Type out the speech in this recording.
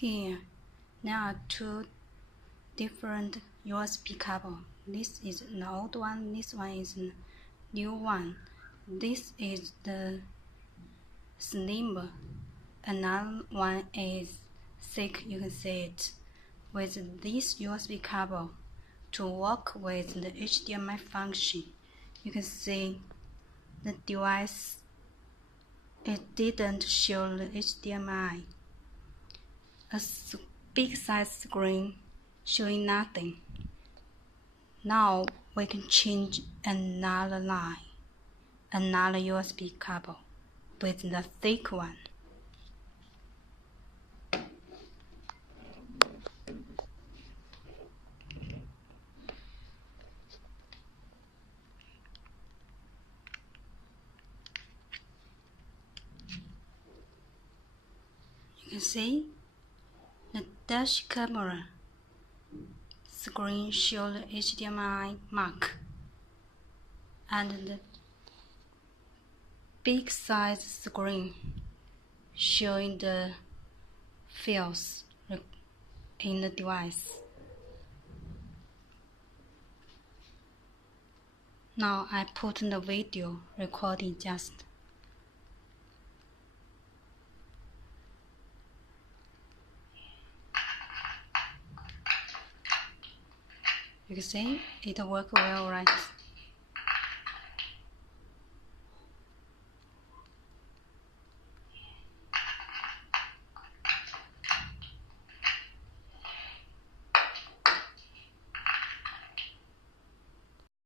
Here, there are two different USB cable. This is the old one, this one is the new one. This is the slimmer. Another one is thick, you can see it. With this USB cable, to work with the HDMI function, you can see the device, it didn't show the HDMI. A big size screen showing nothing. Now we can change another line, another USB cable with the thick one. You can see the dash camera screen shows the HDMI mark, and the big size screen showing the fields in the device. Now I put the video recording just. You can see it works well, right?